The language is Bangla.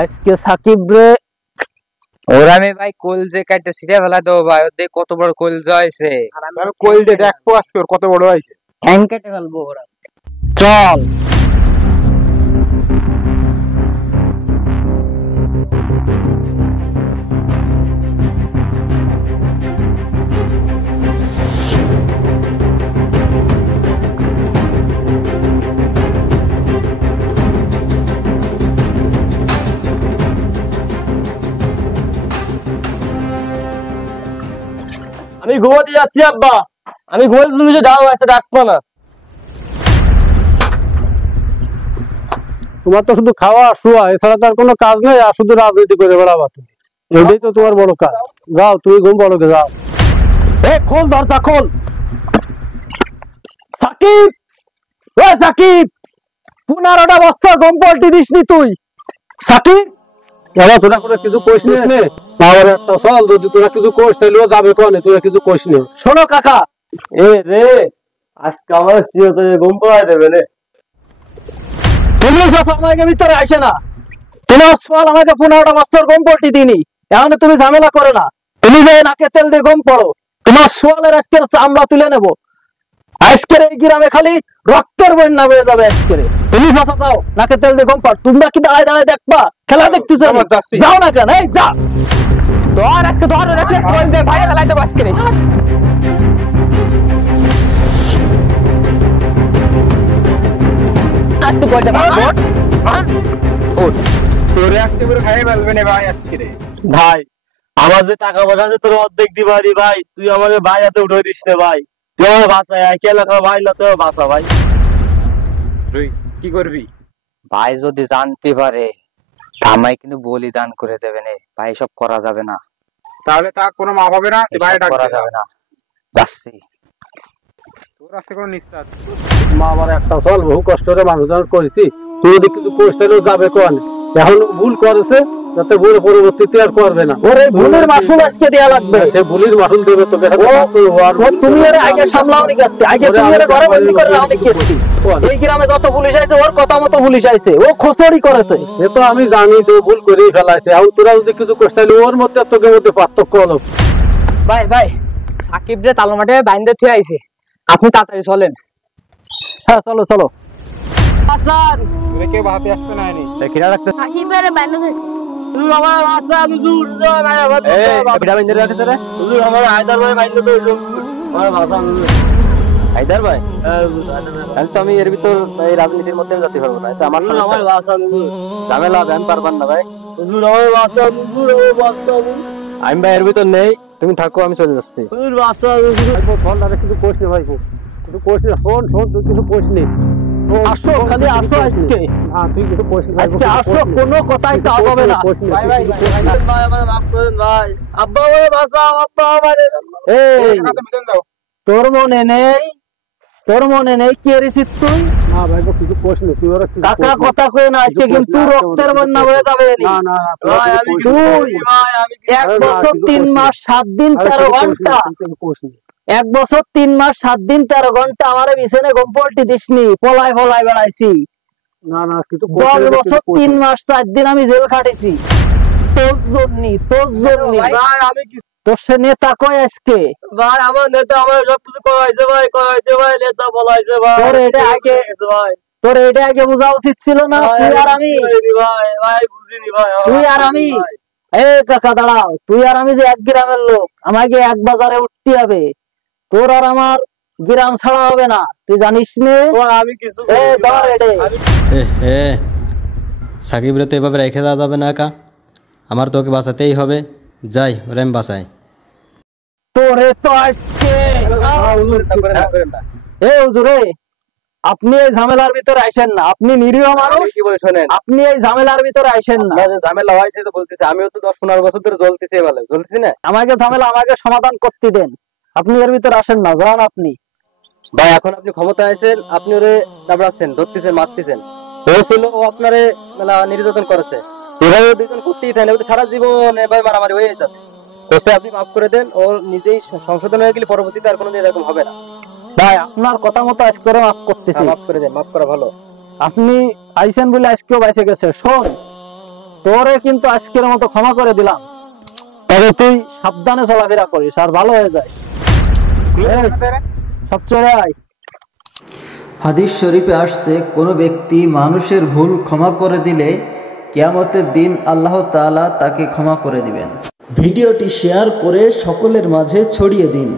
আজকে সাকিব রে ওরা আমি ভাই কোল যে কাটতে ছিড়ে ফেলা দেবো ভাই, ওতে কত বড় কোল হয়েছে। আমি কোল দিয়ে দেখবো আজকে ওর কত বড় হয়েছে। ঠ্যাং কেটে ফেলবো ওরা। চল আমি ঘুমাতে যাচ্ছি আব্বা, আমি ঘুমাতে, তুমি যে যাও এসে ডাকবো না। তোমার তো শুধু খাওয়া শোয়া এছাড়া তার কোনো কাজ নেই, আর শুধু রাজনীতি করে বেড়াবা তুমি। এটাই তো তোমার বড় কাজ। যাও তুমি ঘুম পড়ো, যাও। খোল দরজা খোল। সাকিব, ও সাকিব, 15টা বছর গম পল্টি দিসনি তুই। সাকিব এবার তোরা করে কিছু কইস নে, আমার একটা চল, যদি তোরা কিছু কইস তাহলেও যাবে কোনে, তোরা কিছু কইস নে। শোনো কাকা, এ রে আজকে আমার সিওতে গম পড়াই দেবে রে। তুমি সব আমাকে ভিতরে আসে না, তোমার সোয়াল আমাকে 15টা বছর গম পল্টি দিনি, এখন তুমি ঝামেলা করে না। তুমি যে নাকে তেল দিয়ে গম পড়ো, তোমার সোয়ালের আজকের চামড়া তুলে নেবো। আজকের এই গ্রামে খালি রক্তের বন্যা বয়ে যাবে আজকের। তুমি চাচা যাও, নাকে তেল দিয়ে গম পড়। তোমরা কি দাঁড়ায় দাঁড়ায় দেখবা? খেলা দেখতেছো? যাও না কেন? এই যা ধর আজকে ধর রেফ্লেক্স কোল দে ভাই, ফেলাই দেবো আজকে। আজকে কয়টা তোরে আজকে পুরো খাইয়ে ফেলবে না ভাই আজকে রে। ভাই আমার যে টাকা পয়সা আছে তোর অর্ধেক দিবারি ভাই, তুই আমাকে ভাই হাতে উঠে দিস না ভাই। তুই আমার বাঁচায় কে লেখা ভাই না, তোর বাঁচা ভাই। তুই কি করবি? ভাই যদি জানতে পারে আমায় কিন্তু বলিদান করে দেবে না ভাই, সব করা যাবে না। তাহলে তা কোনো মাপ হবে না, তুই ভাই এসব করা যাবে না, যাচ্ছি। তোর আজকে কোনো নিস্তার মা আমার একটা চল, বহু কষ্ট করে মানুষ করেছি, তুই যদি কিছু কইস তাহলেও যাবে কোনে। এখন ভুল করেছে, যাতে ভুল পরবর্তীতে আর করবে না। ওরে ভুলের মাসুল আজকে দেয়া লাগবে। সে ভুলের মাসুল দেবে তোকে। তুমি ওরে আগে সামলাও নি করতে, আগে তুমি ওরে ঘরে বন্দি করে নাও নি করতে। এই গ্রামে যত পুলিশ আইছে ওর কথা মতো পুলিশ আইছে, ও খোসড়ি করেছে। সে তো আমি জানি, তো ভুল করেই ফেলাইছে। এখন তোরা যদি কিছু কইস তাহলে ওর মধ্যে তোকে মধ্যে পার্থক্য হলো। ভাই ভাই সাকিব যে তালো মাঠে বাইন্দে থুয়ে আইছে, আপনি তাড়াতাড়ি চলেন। হ্যাঁ চলো চলো। তোরে কেউ বাহাতে আসবে না নি। খেলা রাখতে সাকিবের বাইন্দে ধরছে। আমার বাচ্চা হুজুর, এটা বাইন্দে রাখতে রে হুজুর আমার হায়দার ভাই বাইন্দে তো আমার বাচ্চা হুজুর। হায়দার ভাই, তাহলে তো আমি এর ভিতর এই রাজনীতির মধ্যে যেতে পারবো না। আমার আমার বাচ্চা হুজুর, ঝামেলা ব্যান পারবেন না ভাই। হুজুর আমার বাচ্চা হুজুর, আমার বাচ্চা হুজুর, আমি ভাই এর ভিতর নেই, তুমি থাকো, আমি চলে যাচ্ছি। হুজুর বাচ্চা হুজুর। ফোন ধরে কিছু কইস নে ভাই, কিছু কইস নে। শোন শোন, তুই কিছু কইস নে। আসো খালি আসো আজকে। হ্যাঁ তুই কিছু কইস নে আজকে আসো, কোনো কথাই চাওয়া হবে না। ভাই ভাই ভাই আমার মাফ করেন ভাই। আব্বা আমারে বাঁচাও, আব্বা আমারে। এই হাতে বেতন দাও। তোর মনে নেই, তোর মনে নেই কি এরিছিস তুই? না ভাই কিছু কইস নে, তুই ওরা কিছু কাকা কথা কই না, আজকে কিন্তু রক্তের বন্যা হয়ে যাবে। না না না, ভাই আমি তুই 1 বছর 3 মাস 7 দিন 13 ঘন্টা, 1 বছর 3 মাস 7 দিন 13 ঘন্টা আমারে বিছানে গম পল্টি দিসনি, পলাই পলাই বেড়াইছি। না না কিছু 10 বছর 3 মাস 4 দিন আমি জেল খাটেছি তোর জন্য, তোর জন্য। ভাই আমি কি তোর সে নেতা কই আজকে? ভাই আমার নেতা আমার সব কিছু করাইছে ভাই, করাইছে ভাই, নেতা বলাইছে ভাই। তোর এটা আগে ভাই, তোর এটা আগে বোঝা উচিত ছিল না? তুই আর আমি ভাই, ভাই বুঝিনি ভাই, তুই আর আমি। এই কাকা দাঁড়াও, তুই আর আমি যে এক গ্রামের লোক, আমাকে এক বাজারে উঠতে হবে। তোর আর আমার গ্রাম ছাড়া হবে না, তুই জানিস নে। আমি কিছু সাকিব রে তো এভাবে রেখে দেওয়া যাবে না। একা আমার তোকে বাঁচাতেই হবে, যাই ওরে আমি বাঁচাই। তোরে তো আজকে এই হুজুরে, আপনি এই ঝামেলার ভিতরে আইসেন না, আপনি নিরীহ মানুষ। কি বলে শোনেন, আপনি এই ঝামেলার ভিতরে আইসেন না। ঝামেলা হয়েছে তো বলতেছি, আমিও তো 10-15 বছর ধরে জ্বলতেছি, বলে জ্বলতেছি না। আমাকে ঝামেলা আমাকে সমাধান করতে দেন, আপনি এর ভিতরে আসেন না, যান আপনি। ভাই এখন আপনি ক্ষমতায় আছেন, আপনি ওরে দাবড়াচ্ছেন, ধরতেছেন, মারতেছেন। ও ছিল, ও আপনারে মেলা নির্যাতন করেছে, এভাবে দুজন করতেই থাকে, সারা জীবন এভাবে মারামারি হয়ে যাবে। কোথায় আপনি মাফ করে দেন, ও নিজেই সংশোধন হয়ে গেলে পরবর্তীতে আর কোনোদিন এরকম হবে না। ভাই আপনার কথা মতো আজ করে মাফ করতেছি। মাফ করে দেন, মাফ করা ভালো। আপনি আইছেন বলে আজকেও বাইসে গেছে। শোন, তোরে কিন্তু আজকের মতো ক্ষমা করে দিলাম, তবে তুই সাবধানে চলাফেরা করিস আর ভালো হয়ে যায়। সব চলে আয়। হাদিস শরীফে আসছে, কোনো ব্যক্তি মানুষের ভুল ক্ষমা করে দিলে কিয়ামতের দিন আল্লাহ তাআলা তাকে ক্ষমা করে দিবেন। ভিডিওটি শেয়ার করে সকলের মাঝে ছড়িয়ে দিন।